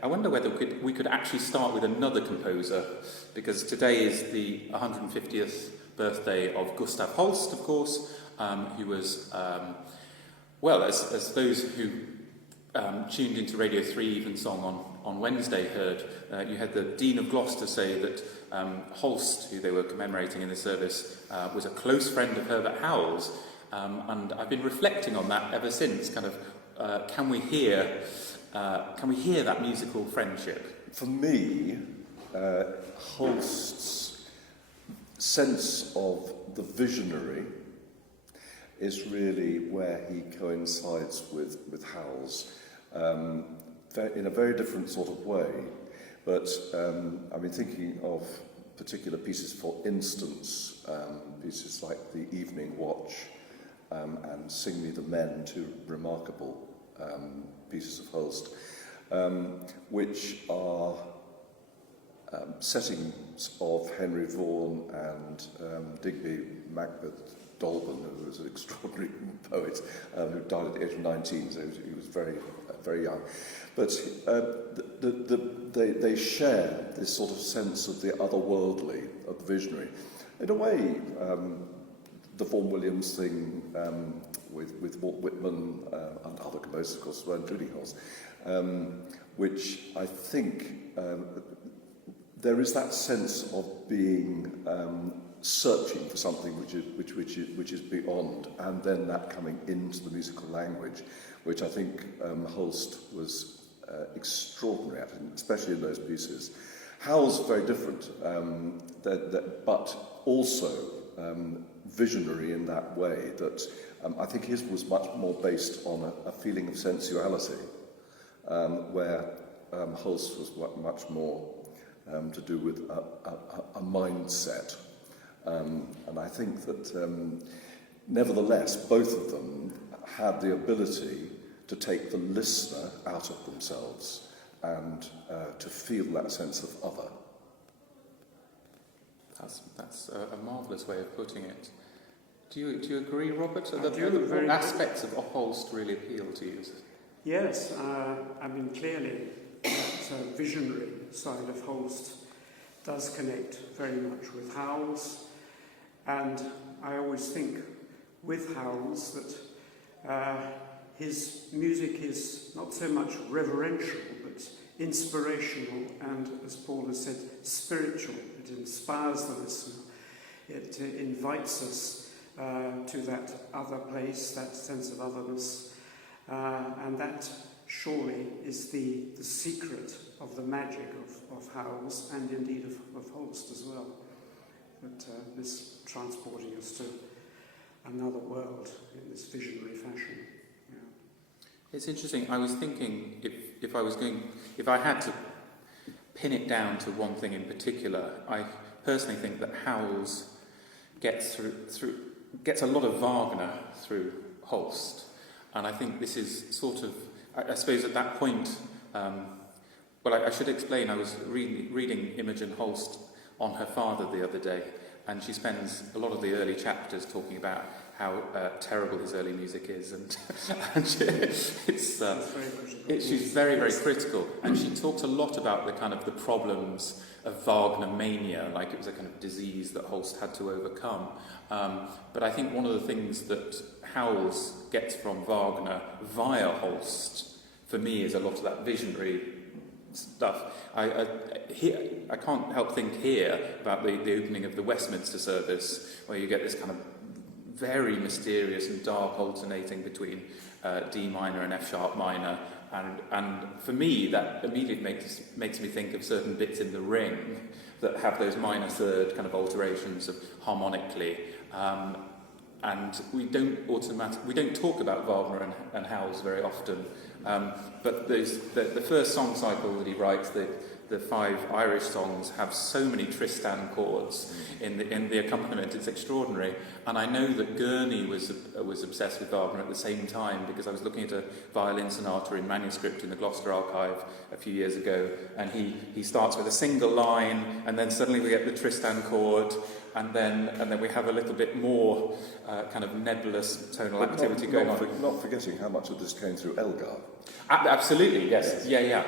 I wonder whether we could actually start with another composer, because today is the 150th birthday of Gustav Holst, of course, who was, as those who tuned into Radio 3 Evensong on Wednesday heard, you had the Dean of Gloucester say that Holst, who they were commemorating in the service, was a close friend of Herbert Howells, and I've been reflecting on that ever since. Can we hear that musical friendship? For me, Holst's sense of the visionary is really where he coincides with Howells, in a very different sort of way. But I've been thinking of particular pieces, for instance, pieces like The Evening Watch and Sing Me the Men, two remarkable pieces of Holst, which are settings of Henry Vaughan and Digby Macbeth Dolben, who was an extraordinary poet who died at the age of 19, so he was very, very young. But they share this sort of sense of the otherworldly, of the visionary. In a way, the Vaughan Williams thing with Walt Whitman and other composers, of course, including Holst, which I think there is that sense of being searching for something which is beyond, and then that coming into the musical language, which I think Holst was extraordinary at, especially in those pieces. Howells very different, but also visionary in that way that I think his was much more based on a feeling of sensuality, where Holst was much more to do with a mindset. And I think that, nevertheless, both of them had the ability to take the listener out of themselves and to feel that sense of other. That's a marvellous way of putting it. Do you agree, Robert? What aspects of Holst really appeal to you? Yes, clearly that visionary side of Holst does connect very much with Howells, and I always think with Howells that his music is not so much reverential but inspirational and, as Paul has said, spiritual. It inspires the listener. It invites us to that other place, that sense of otherness, and that surely is the secret of the magic of Howells, and indeed of Holst as well. But this transporting us to another world in this visionary fashion. Yeah. It's interesting. I was thinking if I had to pin it down to one thing in particular, I personally think that Howells gets a lot of Wagner through Holst, and I think this is sort of, I suppose at that point, I should explain, I was reading Imogen Holst on her father the other day, and she spends a lot of the early chapters talking about how terrible his early music is, and she's very, very critical, and she talks a lot about the problems of Wagner mania, like it was a kind of disease that Holst had to overcome. But I think one of the things that Howells gets from Wagner via Holst, for me, is a lot of that visionary stuff. I can't help think here about the opening of the Westminster service, where you get this kind of very mysterious and dark alternating between D minor and F sharp minor, and for me that immediately makes me think of certain bits in The Ring that have those minor third kind of alterations of harmonically, and we don't talk about Wagner and Howells very often, but the first song cycle that he writes, the the 5 Irish songs have so many Tristan chords in the accompaniment. It's extraordinary. And I know that Gurney was obsessed with Wagner at the same time, because I was looking at a violin sonata in manuscript in the Gloucester Archive a few years ago, and he starts with a single line, and then suddenly we get the Tristan chord, and then we have a little bit more kind of nebulous tonal activity going on. Not forgetting how much of this came through Elgar. Absolutely, yes. Yeah.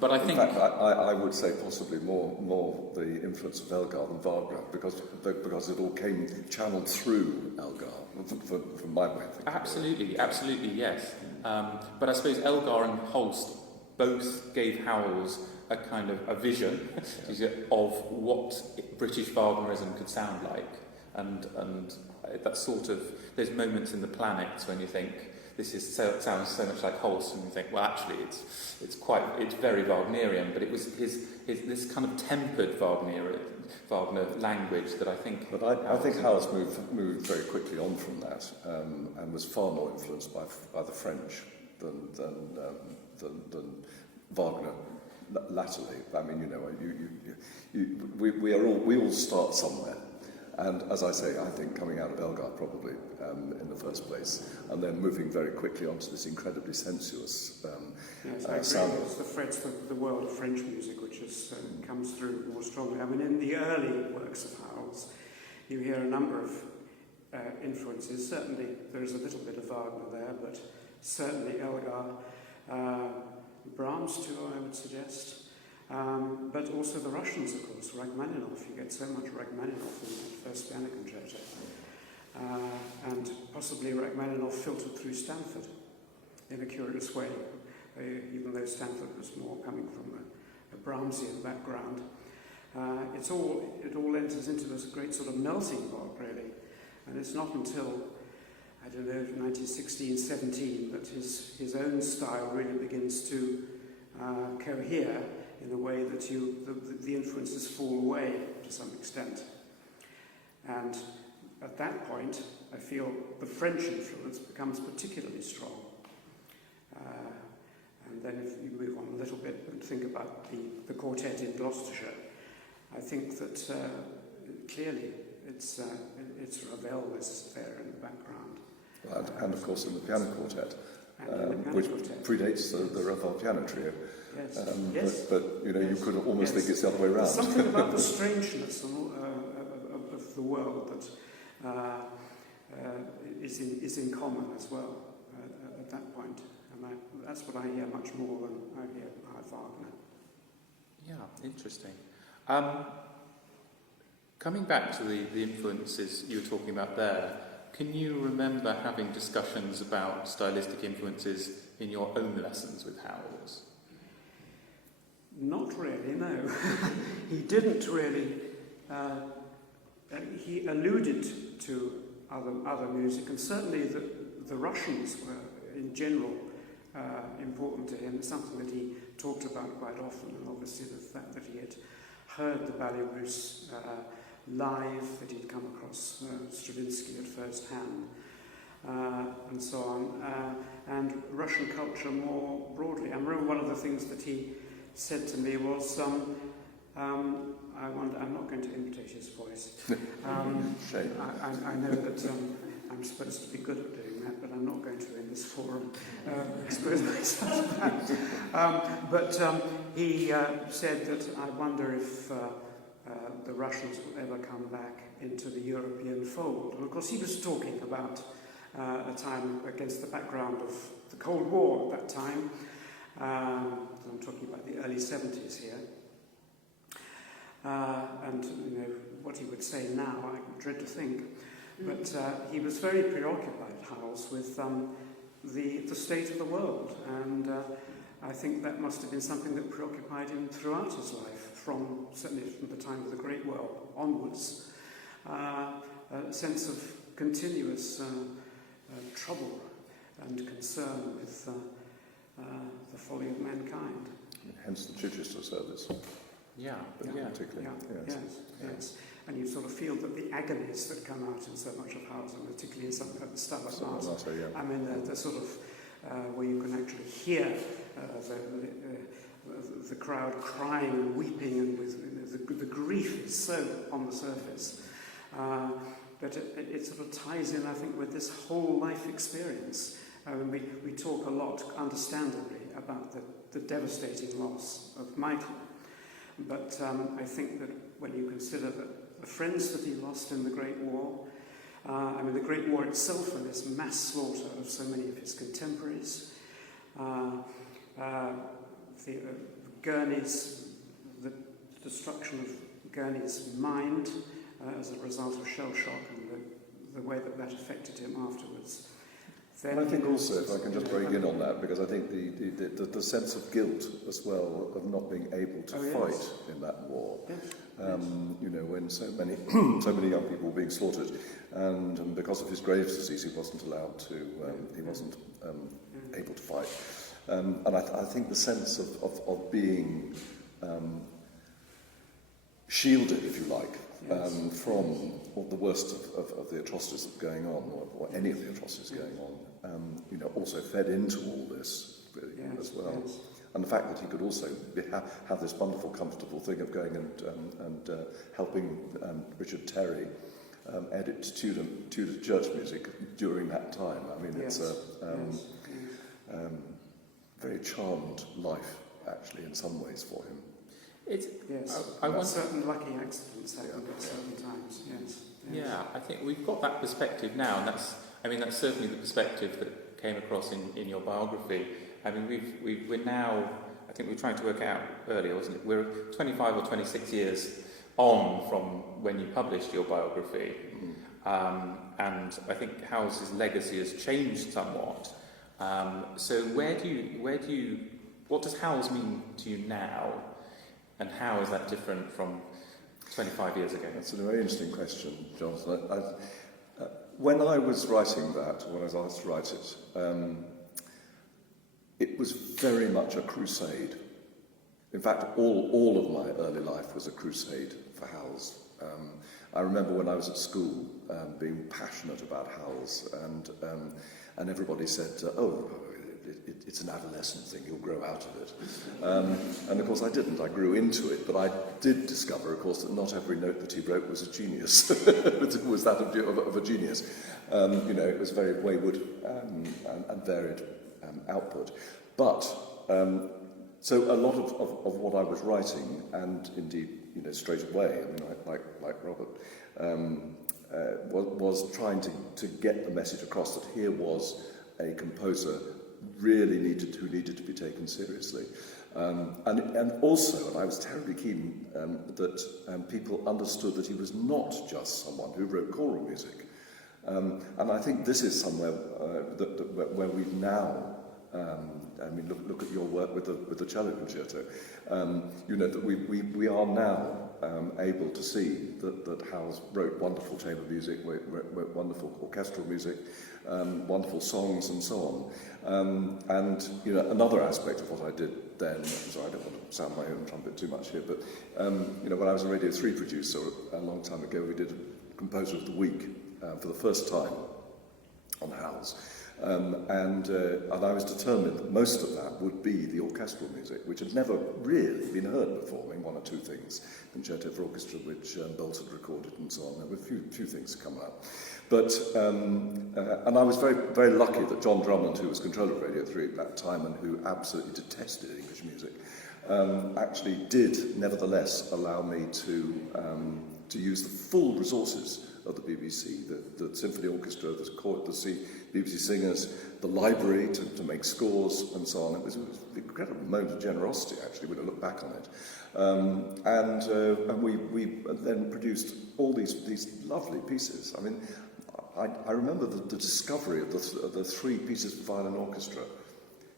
But I think... In fact, I would say possibly more the influence of Elgar than Wagner, because it all came channeled through Elgar, from my way of thinking. Absolutely, yes. But I suppose Elgar and Holst both gave Howells a kind of a vision of what British Wagnerism could sound like. And that sort of... There's moments in the Planets when you think, sounds so much like Holst, and you think, well, actually, it's very Wagnerian, but it was his this kind of tempered Wagner language that I think. But I think Howells moved very quickly on from that, and was far more influenced by the French than Wagner latterly. I mean, we all start somewhere. And as I say, I think coming out of Elgar probably in the first place, and then moving very quickly onto this incredibly sensuous sound. It's the world of French music which has comes through more strongly. I mean, in the early works of Howells, you hear a number of influences. Certainly, there is a little bit of Wagner there, but certainly Elgar, Brahms too, I would suggest. But also the Russians, of course, Rachmaninoff. You get so much Rachmaninoff in the first piano concerto. And possibly Rachmaninoff filtered through Stanford in a curious way, even though Stanford was more coming from a Brahmsian background. It all enters into this great sort of melting pot, really. And it's not until, I don't know, 1916, 17, that his own style really begins to cohere in a way that the influences fall away to some extent. And at that point, I feel the French influence becomes particularly strong. And then if you move on a little bit and think about the quartet in Gloucestershire, I think that clearly it's Ravel is there in the background. And of course in the piano quartet, which predates the Ravel piano trio. Yes. But you could almost think it's the other way around. There's something about the strangeness of the world that is in common as well at that point, and that's what I hear much more than I hear Wagner. Yeah, interesting. Coming back to the influences you were talking about there, can you remember having discussions about stylistic influences in your own lessons with Howells? Not really, no. He didn't really. He alluded to other music, and certainly the Russians were, in general, important to him. It's something that he talked about quite often, and obviously the fact that he had heard the Ballet Russe live, that he'd come across Stravinsky at first hand, and so on, and Russian culture more broadly. I remember one of the things that he said to me was, I'm not going to imitate his voice. Shame. I know that I'm supposed to be good at doing that, but I'm not going to in this forum expose myself to that. But he said that I wonder if the Russians will ever come back into the European fold. And of course he was talking about a time against the background of the Cold War at that time. I'm talking about the early 70s here. And what he would say now, I dread to think. But he was very preoccupied, Howells, with the state of the world. And I think that must have been something that preoccupied him throughout his life, certainly from the time of the Great War onwards. A sense of continuous trouble and concern with the folly of mankind. Hence the Chichester service. Yeah. Particularly. Yes. And you sort of feel that the agonies that come out in so much of Howells, and particularly in something like the Stabat Mater, I mean, the sort of where you can actually hear the crowd crying and weeping, and the grief is so on the surface. But it sort of ties in, I think, with this whole life experience. We talk a lot, understandably, about the devastating loss of Michael. But I think that when you consider the friends that he lost in the Great War, the Great War itself and this mass slaughter of so many of his contemporaries, Gurney's, the destruction of Gurney's mind as a result of shell shock and the way that affected him afterwards. And I think also, if I can just break in on that, because I think the sense of guilt as well of not being able to fight in that war. Yes. When so many young people were being slaughtered, and because of his Graves' disease, he wasn't allowed to. He wasn't able to fight. And I think the sense of being shielded, if you like, from all the worst of the atrocities going on, or any of the atrocities going on, also fed into all this really, as well. Yes. And the fact that he could also have this wonderful, comfortable thing of going and helping Richard Terry edit Tudor church music during that time. I mean, it's a very charmed life, actually, in some ways for him. I want certain lucky accidents happen at certain times. Yes. Yeah, I think we've got that perspective now, and that's certainly the perspective that came across in your biography. I mean, we're now, I think we were trying to work out earlier, wasn't it? We're 25 or 26 years on from when you published your biography, and I think Howells' legacy has changed somewhat. So what does Howells mean to you now, and how is that different from 25 years ago? That's a very interesting question, Jonathan. When I was writing that, when I was asked to write it, it was very much a crusade. In fact, all of my early life was a crusade for Howells. I remember when I was at school being passionate about Howells, and everybody said, it's an adolescent thing, you'll grow out of it. And of course I didn't, I grew into it, but I did discover, of course, that not every note that he wrote was a genius. It was that of a genius. It was very wayward and varied output. But, so a lot of what I was writing, and indeed, straight away, like Robert, was trying to get the message across that here was a composer who needed to be taken seriously. And also, and I was terribly keen that people understood that he was not just someone who wrote choral music. And I think this is somewhere where we've now, look at your work with the cello concerto, that we are now able to see that Howells wrote wonderful chamber music, wrote wonderful orchestral music, wonderful songs and so on. And another aspect of what I did then, sorry, I don't want to sound my own trumpet too much here, but when I was a Radio 3 producer a long time ago, we did a Composer of the Week for the first time on Howells. And I was determined that most of that would be the orchestral music, which had never really been heard before. I mean, one or two things, concerto for orchestra, which Bolt had recorded and so on. There were a few things coming up. But, and I was very, very lucky that John Drummond, who was controller of Radio 3 at that time and who absolutely detested English music, actually did nevertheless allow me to use the full resources of the BBC, the symphony orchestra, the BBC singers, the library to make scores and so on. It was an incredible moment of generosity, actually, when I look back on it. And we then produced all these lovely pieces. I mean, I remember the discovery of the three pieces for violin orchestra,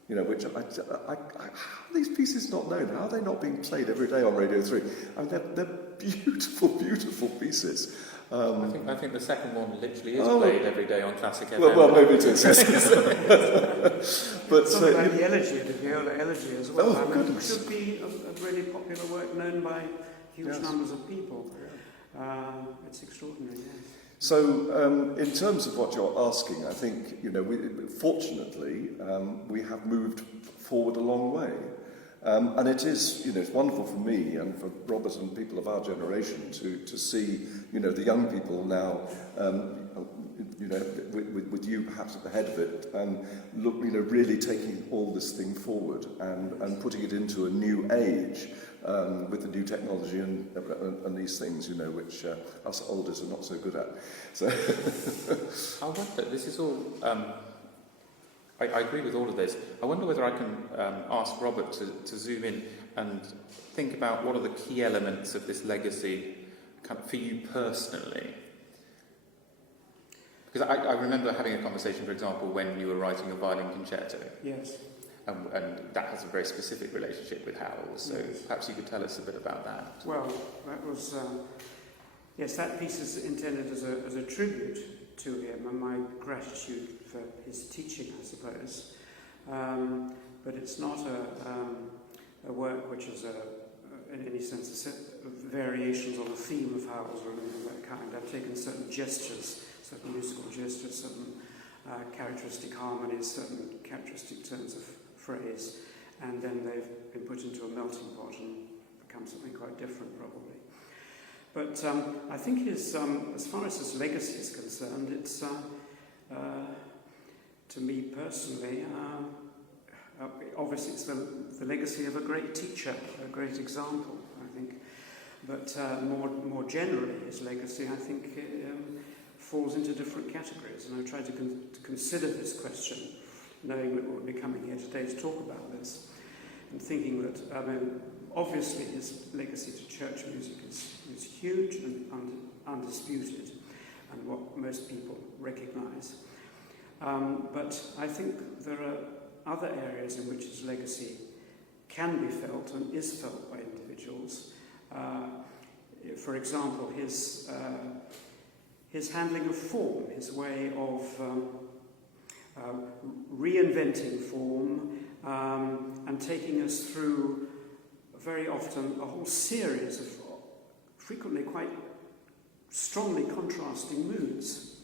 which how are these pieces not known? How are they not being played every day on Radio 3? I mean, they're beautiful, beautiful pieces. I think the second one literally is played every day on Classic FM. Well, maybe it is. But something like the elegy, the viola elegy as well. It should be a really popular work known by huge numbers of people. It's extraordinary. Yes. So, in terms of what you're asking, I think fortunately we have moved forward a long way. And it is, it's wonderful for me and for Robert and people of our generation to see, the young people now, with you perhaps at the head of it, look, really taking all this thing forward and putting it into a new age with the new technology and these things, which us olders are not so good at. So I wonder, this is all... I agree with all of this. I wonder whether I can ask Robert to zoom in and think about what are the key elements of this legacy kind of for you personally. Because I remember having a conversation, for example, when you were writing a violin concerto. Yes. And that has a very specific relationship with Howells, so yes. Perhaps you could tell us a bit about that. Well, that was... yes, that piece is intended as a tribute to him and my gratitude for his teaching, I suppose. But it's not a work which is, in any sense, a set of variations on the theme of Howells or anything of that kind. I've taken certain gestures, certain musical gestures, certain characteristic harmonies, certain characteristic turns of phrase, and then they've been put into a melting pot and become something quite different, probably. But I think his, as far as his legacy is concerned, it's, to me personally, obviously it's the legacy of a great teacher, a great example, I think. But more generally, his legacy, I think, falls into different categories. And I've tried to consider this question, knowing that we'll be coming here today to talk about this, and thinking that, obviously his legacy to church music is huge and undisputed, and what most people recognise. But I think there are other areas in which his legacy can be felt and is felt by individuals. For example, his handling of form, his way of reinventing form and taking us through very often a whole series of frequently quite strongly contrasting moods,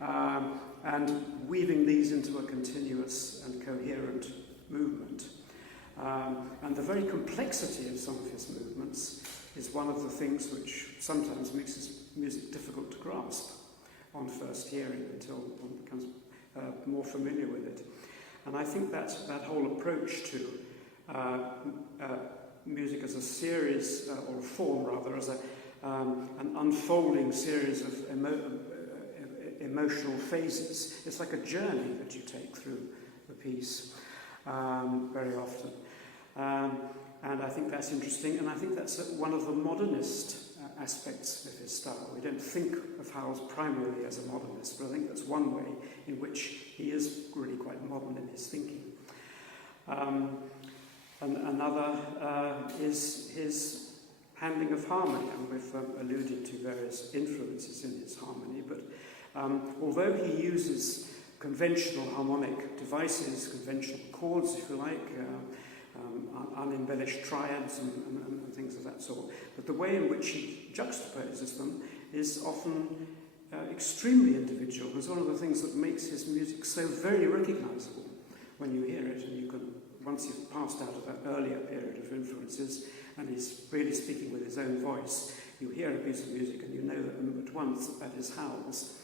and weaving these into a continuous and coherent movement. And the very complexity of some of his movements is one of the things which sometimes makes his music difficult to grasp on first hearing until one becomes more familiar with it. And I think that whole approach to music as a series, or form rather, as an unfolding series of emotional phases. It's like a journey that you take through the piece very often. And I think that's interesting, and I think that's one of the modernist aspects of his style. We don't think of Howells primarily as a modernist, but I think that's one way in which he is really quite modern in his thinking. And another is his handling of harmony, and we've alluded to various influences in his harmony, but although he uses conventional harmonic devices, conventional chords, if you like, unembellished triads and things of that sort, but the way in which he juxtaposes them is often extremely individual. It's one of the things that makes his music so very recognisable when you hear it, and you can, once you've passed out of that earlier period of influences and he's really speaking with his own voice, you hear a piece of music and you know at once that is Howells.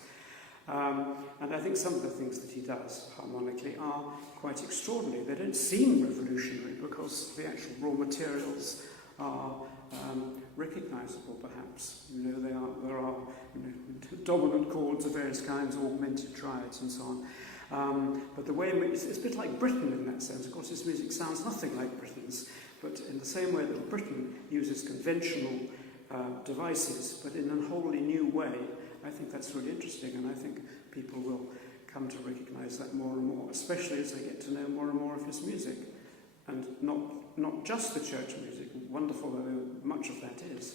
And I think some of the things that he does harmonically are quite extraordinary. They don't seem revolutionary because the actual raw materials are recognisable, perhaps. There are dominant chords of various kinds, augmented triads and so on. But the way in which it's a bit like Britain in that sense. Of course, his music sounds nothing like Britain's, but in the same way that Britain uses conventional devices, but in a wholly new way, I think that's really interesting, and I think people will come to recognise that more and more, especially as they get to know more and more of his music, and not just the church music, wonderful though much of that is.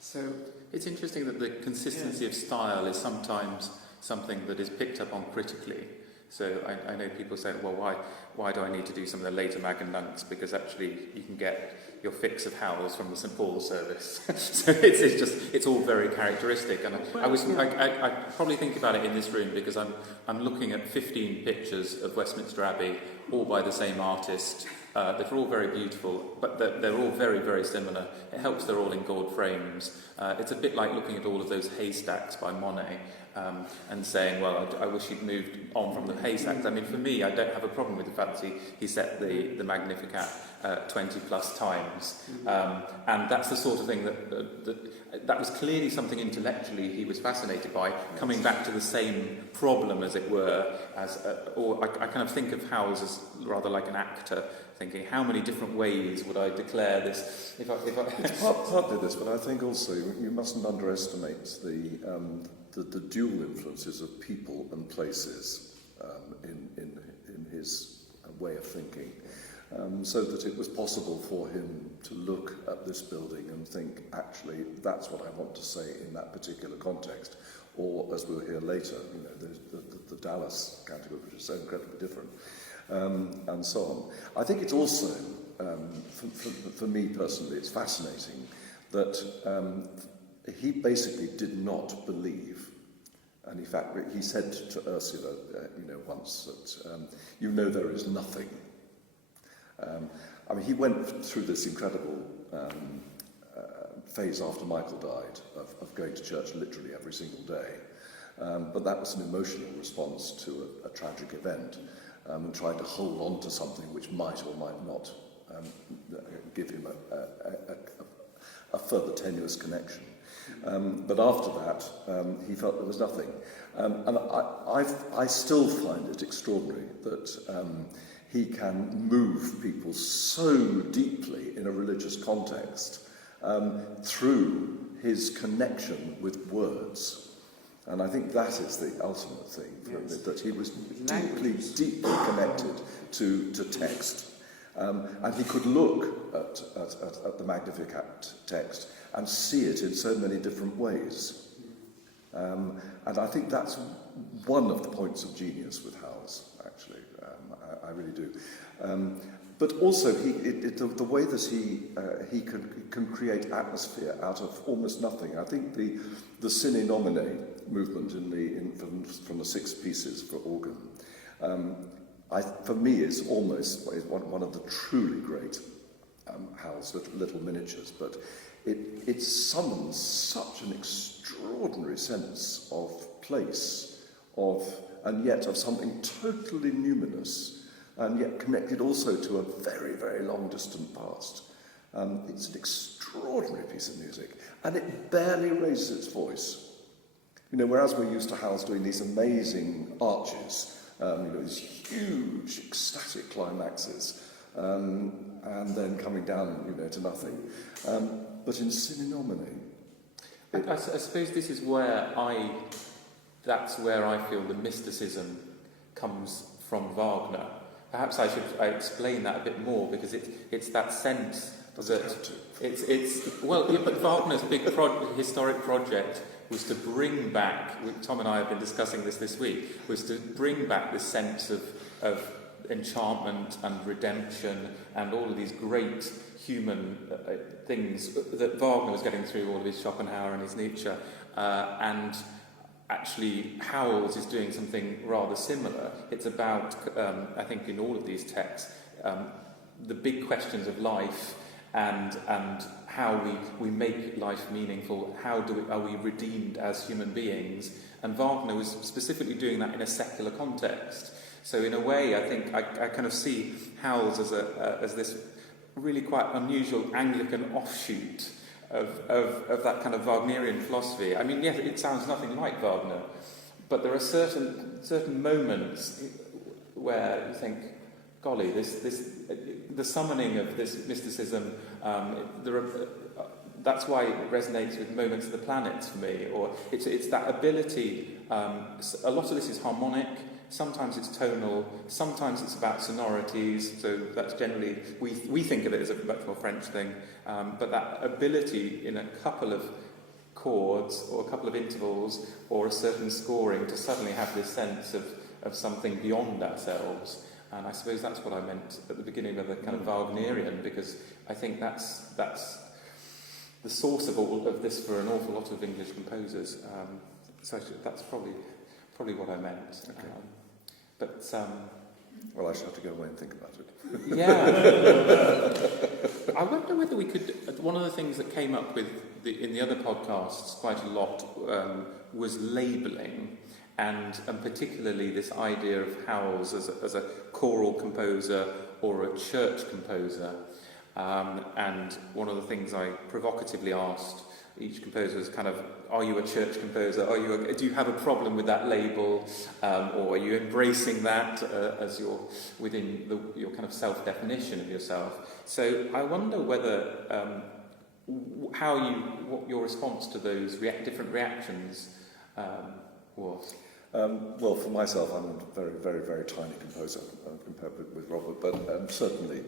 So it's interesting that the consistency of style is sometimes something that is picked up on critically. So I know people say, well, why do I need to do some of the later Mag and Nuncs? Because actually you can get your fix of Howells from the St Paul's service. So it's all very characteristic. And I probably think about it in this room because I'm looking at 15 pictures of Westminster Abbey, all by the same artist. They're all very beautiful, but they're all very, very similar. It helps they're all in gold frames. It's a bit like looking at all of those haystacks by Monet and saying, well, I wish he'd moved on from the haystacks. I mean, for me, I don't have a problem with the fact that he set the Magnificat 20 plus times. And that's the sort of thing that was clearly something intellectually he was fascinated by, coming back to the same problem, as it were, or I kind of think of Howells as rather like an actor, thinking, how many different ways would I declare this? It's partly this, but I think also you mustn't underestimate the dual influences of people and places in his way of thinking, so that it was possible for him to look at this building and think, actually, that's what I want to say in that particular context. Or, as we'll hear later, the Dallas category, which is so incredibly different. And so on. I think it's also, for me personally, it's fascinating that he basically did not believe, and in fact he said to Ursula, once that, there is nothing. I mean, he went through this incredible phase after Michael died of going to church literally every single day, but that was an emotional response to a tragic event. And trying to hold on to something which might or might not give him a further tenuous connection. But after that, he felt there was nothing. And I still find it extraordinary that he can move people so deeply in a religious context through his connection with words. And I think that is the ultimate thing, yes, that he was deeply connected to text. And he could look at the Magnificat text and see it in so many different ways. And I think that's one of the points of genius with Howells, actually. I really do. But also, the way that he can create atmosphere out of almost nothing. I think the Sine Nomine movement from the 6 pieces for organ, for me, is almost one of the truly great Howells little miniatures. But it summons such an extraordinary sense of place, and yet of something totally numinous, and yet connected also to a very, very long distant past. It's an extraordinary piece of music, and it barely raises its voice. Whereas we're used to Howells doing these amazing arches, these huge ecstatic climaxes, and then coming down, to nothing. But in Sine Nomine, I suppose this is that's where I feel the mysticism comes from Wagner. Perhaps I should explain that a bit more, because it's that sense that but Wagner's big historic project was to bring back, Tom and I have been discussing this week, was to bring back this sense of enchantment and redemption and all of these great human things that Wagner was getting through all of his Schopenhauer and his Nietzsche, and actually Howells is doing something rather similar. It's about, I think in all of these texts, the big questions of life and how we make life meaningful. Are we redeemed as human beings? And Wagner was specifically doing that in a secular context. So in a way, I think I kind of see Howells as this really quite unusual Anglican offshoot of that kind of Wagnerian philosophy. I mean, yes, it sounds nothing like Wagner, but there are certain moments where you think, golly, the summoning of this mysticism, that's why it resonates with Moments of the Planets for me. Or it's that ability. A lot of this is harmonic. Sometimes it's tonal. Sometimes it's about sonorities. So that's generally we think of it as a much more French thing. But that ability in a couple of chords or a couple of intervals or a certain scoring to suddenly have this sense of of something beyond ourselves. And I suppose that's what I meant at the beginning of the kind of Wagnerian, because I think that's the source of all of this for an awful lot of English composers. So that's probably what I meant. Okay. Well, I shall have to go away and think about it. Yeah. I wonder whether we could. One of the things that came up in the other podcasts quite a lot was labelling, and particularly this idea of Howells as a choral composer or a church composer. And one of the things I provocatively asked each composer was kind of, are you a church composer? Do you have a problem with that label? Or are you embracing that as you're within your kind of self-definition of yourself? So I wonder whether, what your response to those different reactions was. Well, for myself, I'm a very, very, very tiny composer compared with Robert, but certainly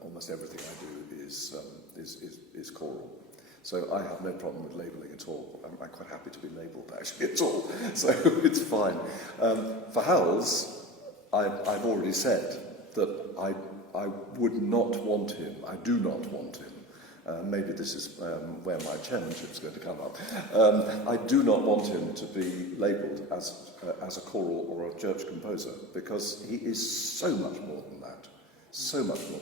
almost everything I do is choral. So I have no problem with labelling at all. I'm quite happy to be labelled, actually, at all. So it's fine. For Howells, I've already said that I would not want him, I do not want him. Maybe this is where my chairmanship is going to come up. I do not want him to be labelled as a choral or a church composer, because he is so much more than that. So much more.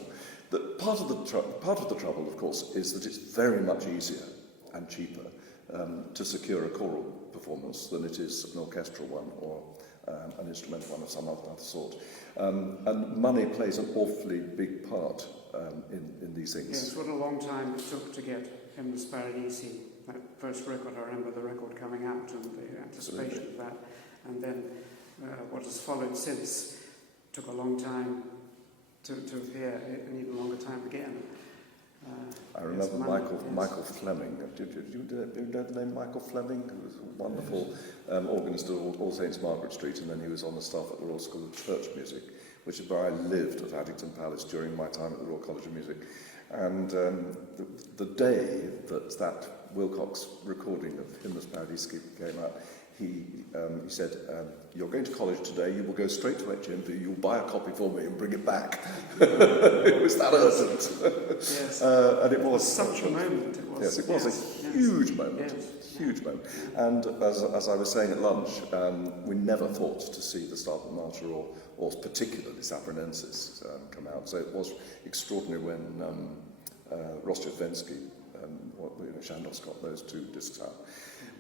Part of the trouble, of course, is that it's very much easier and cheaper to secure a choral performance than it is an orchestral one or an instrumental one of some other sort. And money plays an awfully big part in these things. Yes, what a long time it took to get Hymnus Paradisi, that first record. I remember the record coming out and the anticipation of that. And then what has followed since took a long time to appear, an even longer time again. I remember Michael Fleming. Do you know the name Michael Fleming? Who was a wonderful organist at All Saints Margaret Street, and then he was on the staff at the Royal School of Church Music, which is where I lived at Addington Palace during my time at the Royal College of Music. And the day that Wilcox recording of Hymnus Paradisi came out, he said, you're going to college today, you will go straight to HMV, you'll buy a copy for me and bring it back. It was that urgent. Yes. And it was such a moment. It was. Yes, it was a huge moment. Yes. Huge moment. And as I was saying at lunch, we never thought to see the Stabat Mater or particularly Sapronensis come out. So it was extraordinary when Rostrovensky, Shandov's got those two discs out.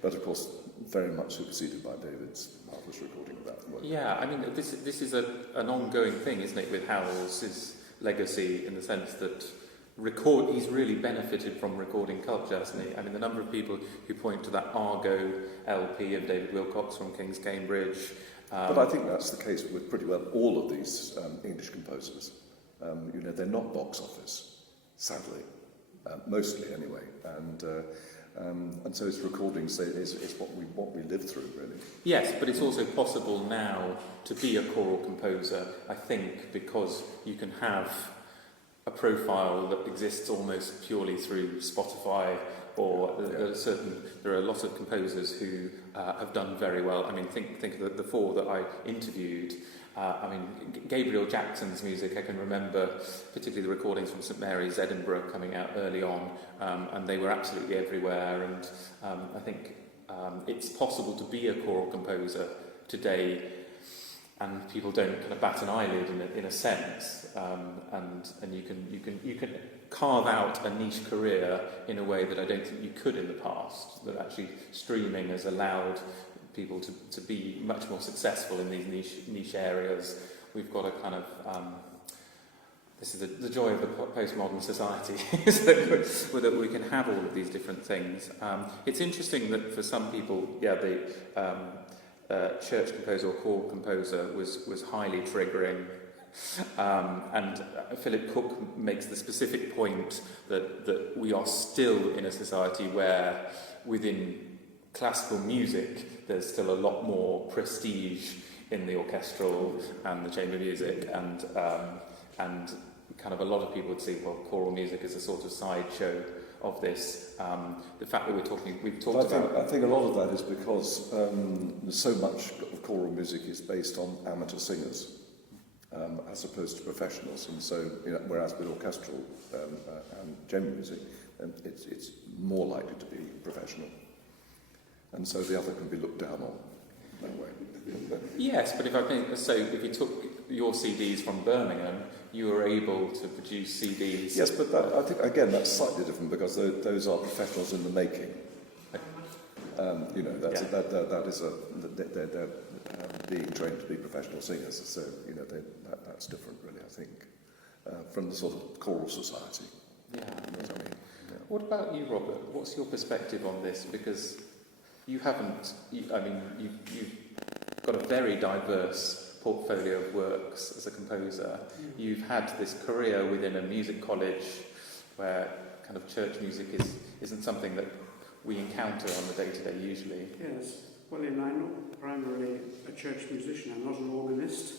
But of course, very much superseded by David's marvellous recording of that work. Yeah, I mean, this is an ongoing thing, isn't it, with Howells' legacy, in the sense that he's really benefited from recording culture, hasn't he? I mean, the number of people who point to that Argo LP of David Wilcox from King's Cambridge. But I think that's the case with pretty well all of these English composers. They're not box office, sadly, mostly anyway. And so his recordings is what we live through, really. Yes, but it's also possible now to be a choral composer, I think, because you can have a profile that exists almost purely through Spotify, or there are a lot of composers who have done very well. I mean, think of the four that I interviewed. Gabriel Jackson's music, I can remember particularly the recordings from St Mary's, Edinburgh, coming out early on, and they were absolutely everywhere. And I think it's possible to be a choral composer today, and people don't kind of bat an eyelid in a sense, and you can carve out a niche career in a way that I don't think you could in the past. That actually streaming has allowed people to be much more successful in these niche areas. We've got a kind of this is the joy of the postmodern society, is that we can have all of these different things. It's interesting that for some people, the church composer or choral composer was highly triggering. And Philip Cook makes the specific point that we are still in a society where within classical music there's still a lot more prestige in the orchestral and the chamber music, and kind of a lot of people would see choral music as a sort of sideshow of this. The fact that we've talked about. I think a lot of that is because so much of choral music is based on amateur singers. As opposed to professionals, and so whereas with orchestral and chamber music, it's more likely to be professional, and so the other can be looked down on that way. Yes, but if you took your CDs from Birmingham, you were able to produce CDs. Yes, but that, I think again that's slightly different because those are professionals in the making. That is they're being trained to be professional singers, so that's different, really. I think from the sort of choral society. Yeah. You know what I mean? Yeah. What about you, Robert? What's your perspective on this? Because you've got a very diverse portfolio of works as a composer. You've had this career within a music college where kind of church music isn't something that we encounter on the day-to-day usually. Yes. Well, I'm not primarily a church musician. I'm not an organist.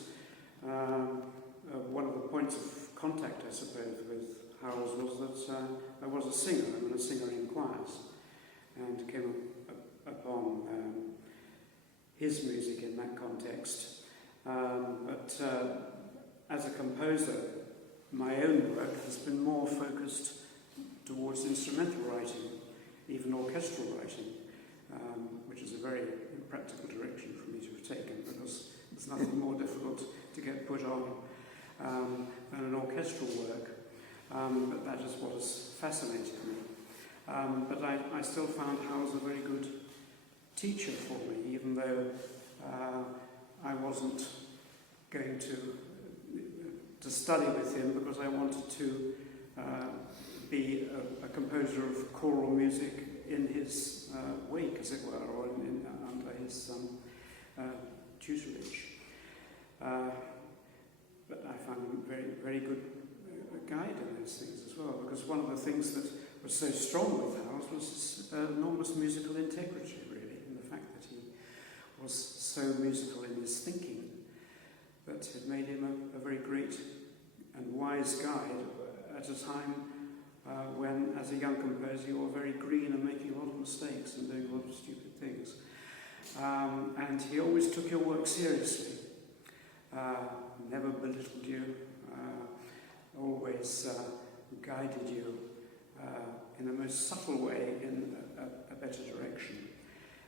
One of the points of contact, I suppose, with Howells was that I was a singer. I'm a singer in choirs, and came upon his music in that context. But as a composer, my own work has been more focused towards instrumental writing, even orchestral writing, which is a very impractical direction for me to have taken, because there's nothing more difficult to get put on than an orchestral work. But that is what has fascinated me. But I still found Howells a very good teacher for me, even though I wasn't going to study with him, because I wanted to be a composer of choral music in his wake, as it were, or under his tutelage. But I found him very, very good guide in those things as well, because one of the things that was so strong with Howells was his enormous musical integrity, really, and the fact that he was so musical in his thinking that it made him a very great and wise guide at a time when, as a young composer, you were very green and making a lot of mistakes and doing a lot of stupid things. And he always took your work seriously, never belittled you, always guided you in the most subtle way in a better direction.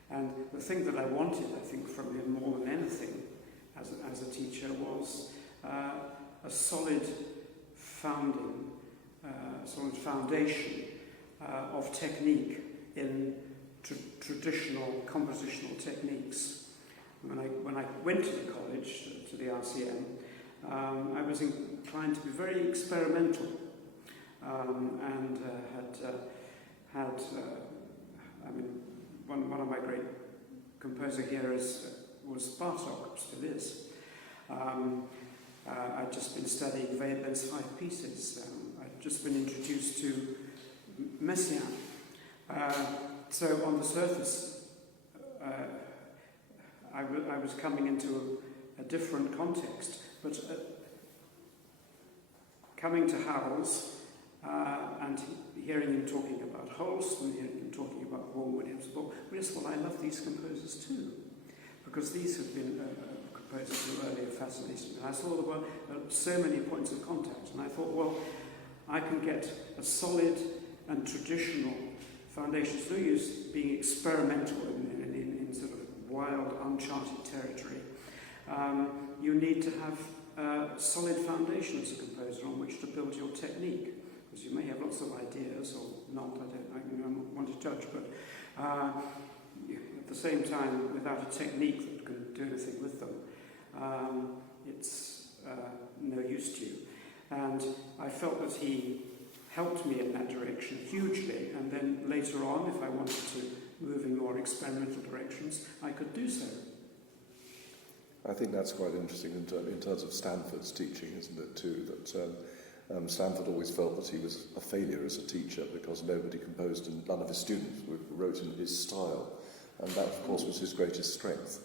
And the thing that I wanted, I think, from him more than anything as a teacher was a solid foundation of technique in traditional compositional techniques. When I went to the college, to the RCM, I was inclined to be very experimental, and one of my great composer heroes was Bartók, still is. I'd just been studying Weber's 5 pieces. I'd just been introduced to Messiaen. So on the surface, I was coming into a different context, but coming to Howells and hearing him talking about Holst and hearing him talking about Vaughan Williams, I thought, well, I love these composers too, because these have been composers who earlier fascinated me. And I saw there were so many points of contact, and I thought, well, I can get a solid and traditional foundation. It's no use being experimental in sort of wild, uncharted territory. You need to have a solid foundation as a composer on which to build your technique, because you may have lots of ideas or not. I don't want to judge, but at the same time, without a technique that can do anything with them, it's no use to you. And I felt that he helped me in that direction hugely, and then later on, if I wanted to move in more experimental directions, I could do so. I think that's quite interesting in terms of Stanford's teaching, isn't it, too, that Stanford always felt that he was a failure as a teacher because nobody composed and none of his students wrote in his style, and that, of course, was his greatest strength.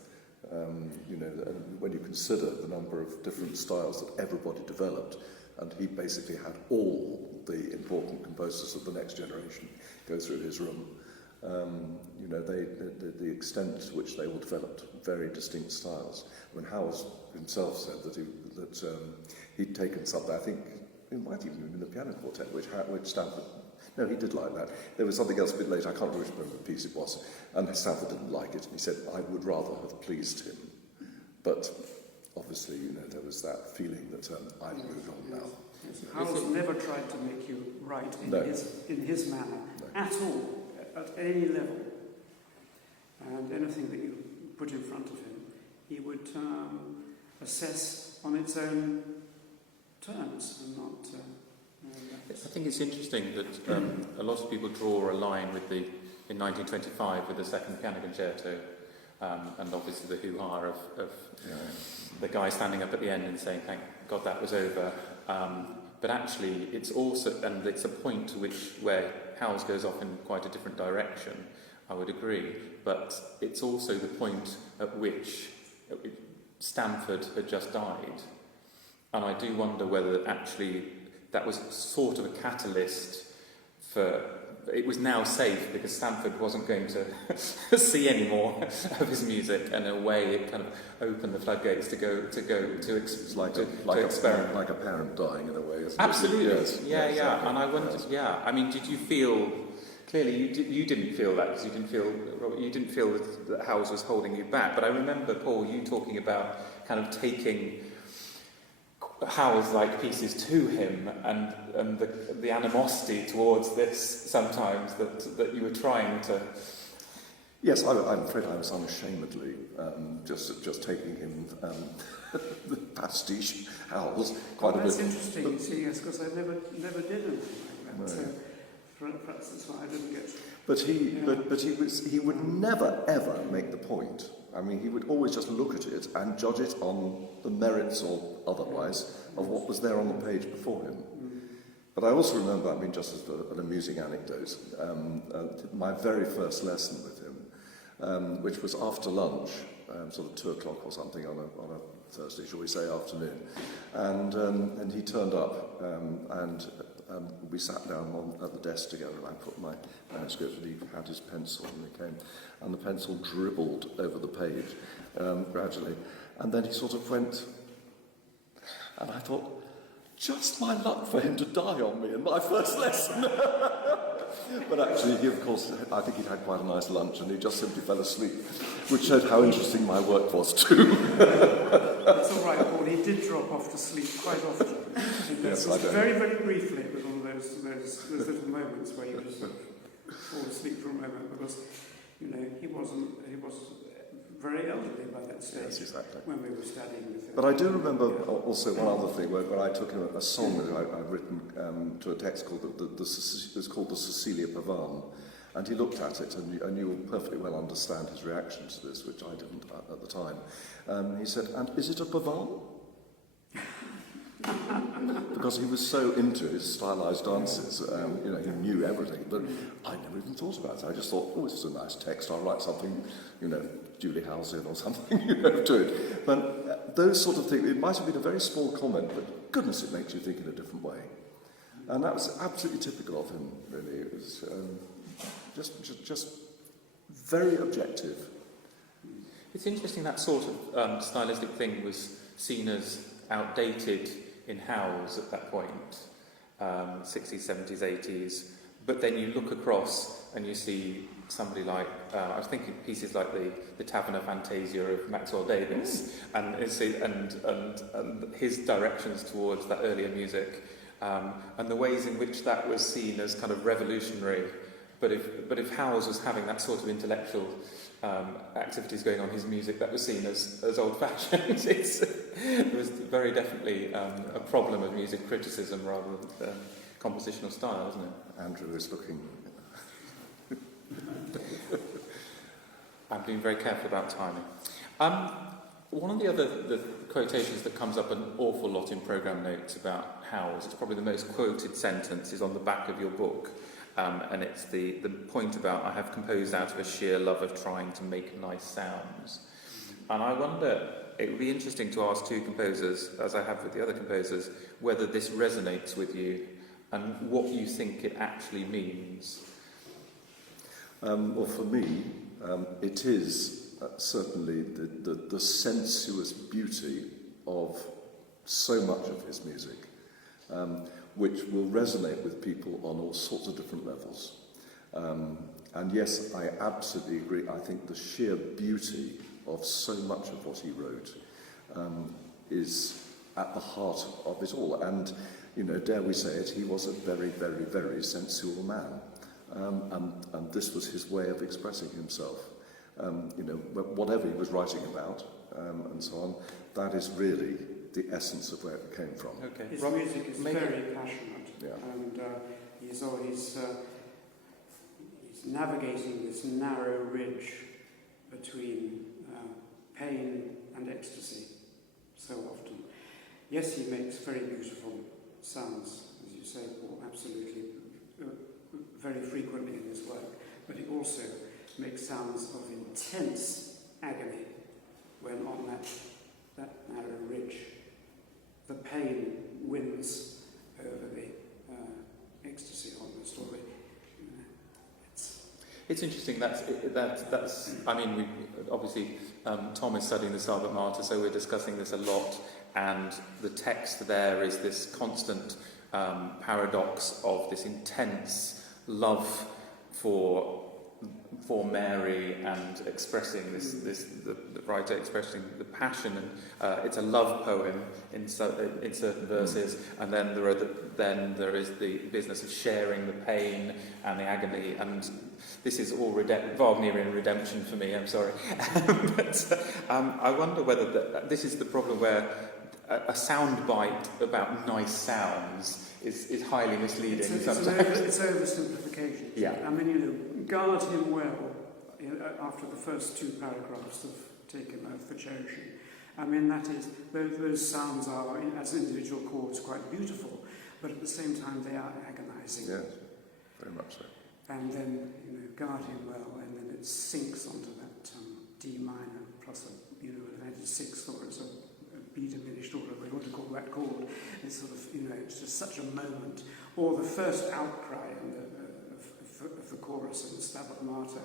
When you consider the number of different styles that everybody developed, and he basically had all the important composers of the next generation go through his room. You know, the extent to which they all developed very distinct styles. When Howells himself said that he'd taken something, I think it might even have been the piano quartet, which Stanford. No, he did like that. There was something else a bit later, I can't remember the piece it was, and Stanford didn't like it, and he said, I would rather have pleased him. But obviously, you know, there was that feeling that I've moved on now. Yes. Howells never tried to make you write in his manner, at all, at any level. And anything that you put in front of him, he would assess on its own terms and not... I think it's interesting that a lot of people draw a line with in 1925 with the second piano concerto, and obviously the hoo-ha of the guy standing up at the end and saying, thank God that was over. But actually, it's also, and it's a point to where Howells goes off in quite a different direction, I would agree, but it's also the point at which Stanford had just died. And I do wonder whether actually that was sort of a catalyst for... It was now safe because Stanford wasn't going to see any more of his music, and in a way it kind of opened the floodgates to experiment. Like a parent dying in a way, isn't it? Absolutely, yes. Yeah. Exactly. And I wondered, I mean, did you feel... Clearly, you didn't feel that because you didn't feel that Howells was holding you back. But I remember, Paul, you talking about kind of taking Howells-like pieces to him, and the animosity towards this sometimes that you were trying to... Yes, I'm afraid I was unashamedly just taking him the pastiche Howells quite a bit. That's interesting, you see, yes, because I never did anything like that. No. So perhaps that's why I didn't get... But he would never ever make the point. I mean, he would always just look at it and judge it on the merits or otherwise of what was there on the page before him. But I also remember, I mean, just as an amusing anecdote, my very first lesson with him, which was after lunch, sort of 2 o'clock or something on a Thursday, shall we say, afternoon, and he turned up and we sat down at the desk together, and I put my manuscript, and he had his pencil, and he came, and the pencil dribbled over the page gradually, and then he sort of went, and I thought, just my luck for him to die on me in my first lesson. But actually, he, of course, I think he'd had quite a nice lunch, and he just simply fell asleep, which showed how interesting my work was too. It's all right, Paul. He did drop off to sleep quite often. Yes, I do. Very, very briefly, it was one of those little moments where you just sort of fall asleep for a moment, because he was very elderly by that stage. Yes, exactly. When we were studying with him. But I do remember also one other thing where I took a song that I'd written to a text called it was called the Cecilia Pavan, and he looked at it, and you will perfectly well understand his reaction to this, which I didn't at the time. He said, "And is it a Pavan?" Because he was so into his stylized dances, he knew everything, but I never even thought about it. I just thought, this is a nice text, I'll write something, Julie Howells in or something, to it. But those sort of things, it might have been a very small comment, but goodness, it makes you think in a different way. And that was absolutely typical of him, really. It was just very objective. It's interesting that sort of stylistic thing was seen as outdated in Howells at that point, 60s, 70s, 80s. But then you look across and you see somebody like, I was thinking pieces like the Taverner Fantasia of Maxwell Davis, and his directions towards that earlier music, and the ways in which that was seen as kind of revolutionary. But if Howells was having that sort of intellectual activities going on, his music, that was seen as old-fashioned. It was very definitely a problem of music criticism rather than compositional style, isn't it? Andrew is looking... I'm being very careful about timing. One of the quotations that comes up an awful lot in programme notes about Howells, it's probably the most quoted sentence, is on the back of your book. And it's the point about, I have composed out of a sheer love of trying to make nice sounds. And I wonder, it would be interesting to ask two composers, as I have with the other composers, whether this resonates with you and what you think it actually means. Well, for me, it is certainly the sensuous beauty of so much of his music, which will resonate with people on all sorts of different levels. And yes, I absolutely agree. I think the sheer beauty of so much of what he wrote is at the heart of it all. And, you know, dare we say it, he was a very, very, very sensual man. And this was his way of expressing himself. You know, whatever he was writing about and so on, that is really the essence of where it came from. Okay. His music is very passionate, and he's always he's navigating this narrow ridge between pain and ecstasy so often. Yes, he makes very beautiful sounds, as you say, Paul, absolutely, very frequently in his work, but he also makes sounds of intense agony when on that narrow ridge. The pain wins over the ecstasy almost, or It's interesting. That's. I mean, we obviously Tom is studying the Stabat Mater, so we're discussing this a lot. And the text there is this constant paradox of this intense love for Mary and expressing the writer expressing the passion, and it's a love poem in certain verses, and then there is the business of sharing the pain and the agony, and this is all Wagnerian redemption for me. I'm sorry, but I wonder whether this is the problem where a sound bite about nice sounds is highly misleading sometimes. It's oversimplification. Yeah. I mean, you know, guard him well after the first two paragraphs of Take Him Out for Cherishing. I mean, that is, those sounds are, as individual chords, quite beautiful, but at the same time they are agonising. Yes, very much so. And then, you know, guard him well, and then it sinks onto that D minor plus an added sixth, or it's a B diminished order, we want to call that chord. It's sort of, it's just such a moment. Or the first outcry of the chorus in the Stabat Mater.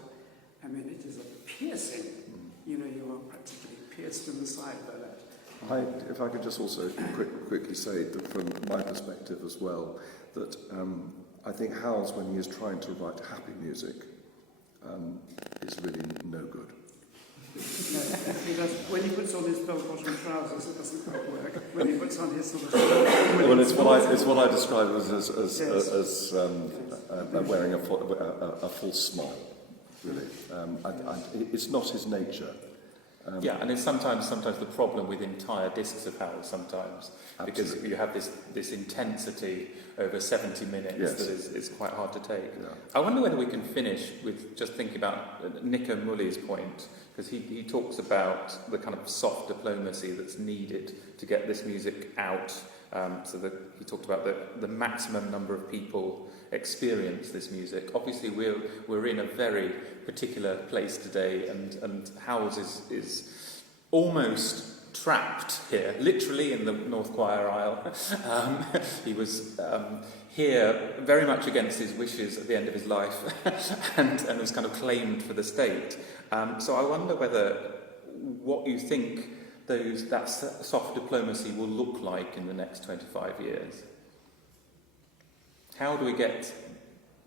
I mean, it is a piercing. You are practically pierced in the side by that. If I could just also quickly say that from my perspective as well, that I think Howells, when he is trying to write happy music, is really no good. When he puts on his bell-bottom trousers, it doesn't quite work. When he puts on his sort of... Well, it's what I describe as wearing a false smile, really. It's not his nature. And it's sometimes the problem with entire discs of Howells sometimes, because you have this intensity over 70 minutes that is quite hard to take. Yeah. I wonder whether we can finish with just thinking about Nico Mully's point, because he talks about the kind of soft diplomacy that's needed to get this music out. So that he talked about the maximum number of people experience this music. Obviously, we're in a very particular place today, and Howells is almost trapped here, literally in the North Choir aisle. He was here very much against his wishes at the end of his life, and was kind of claimed for the state. So I wonder what you think that soft diplomacy will look like in the next 25 years. How do we get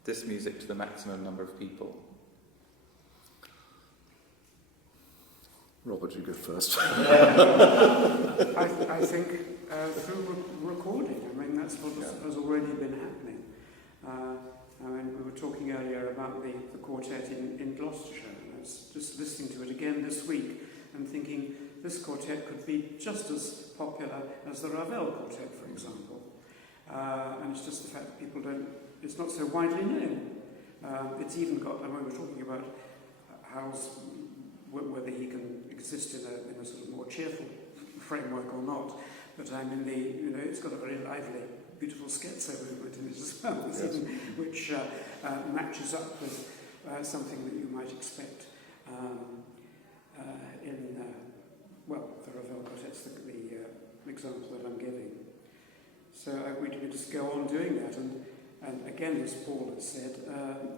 this music to the maximum number of people? Robert, you go first. I think through recording. I mean, that's what has already been happening. I mean, we were talking earlier about the quartet in Gloucestershire. I was just listening to it again this week and thinking this quartet could be just as popular as the Ravel quartet, for example. And it's just the fact that people it's not so widely known. It's even got, and we were talking about Howells, whether he can exist in a sort of more cheerful framework or not. But I mean, it's got a very lively, beautiful scherzo movement in it as well, which matches up with something that you might expect in the Ravel That's the example that I'm giving. So we just go on doing that, and again, as Paul has said,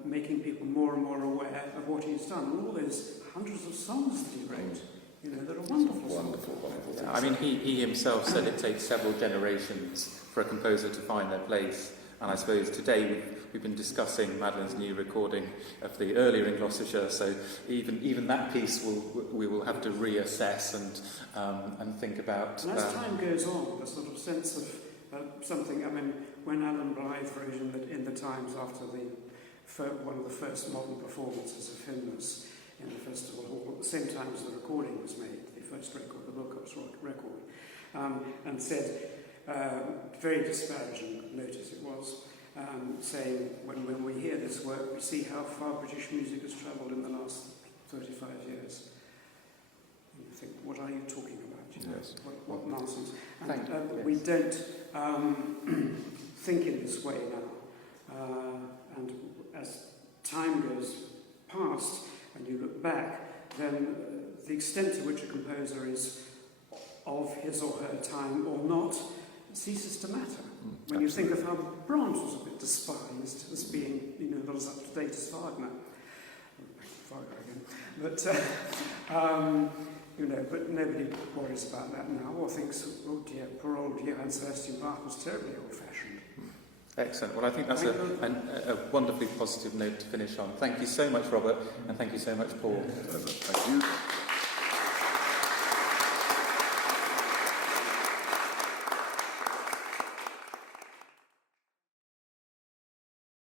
making people more and more aware of what he's done. And all those hundreds of songs that he wrote, you know, that are wonderful songs. Wonderful. I mean, he himself said it takes several generations for a composer to find their place. And I suppose today we've been discussing Madeleine's new recording of the earlier in Gloucestershire, so even that piece we will have to reassess and think about. And as time goes on, the sort of sense of something. I mean, when Alan Blythe wrote in the Times after one of the first modern performances of him was in the festival hall at the same time as the recording was made, the first record, the Wilcox record, and said. Very disparaging notice it was, saying when we hear this work we see how far British music has travelled in the last 35 years. And you think, what are you talking about? You know, Yes. What nonsense. And Yes. we don't think in this way now. And as time goes past and you look back, then the extent to which a composer is of his or her time or not ceases to matter. When you think of how Brahms was a bit despised as being, you know, not as up to date as Wagner. Again. But, you know, but nobody worries about that now or thinks, oh dear, poor old Johann Sebastian Bach was terribly old-fashioned. Excellent. Well, I think that's a wonderfully positive note to finish on. Thank you so much, Robert, and thank you so much, Paul. Thank you.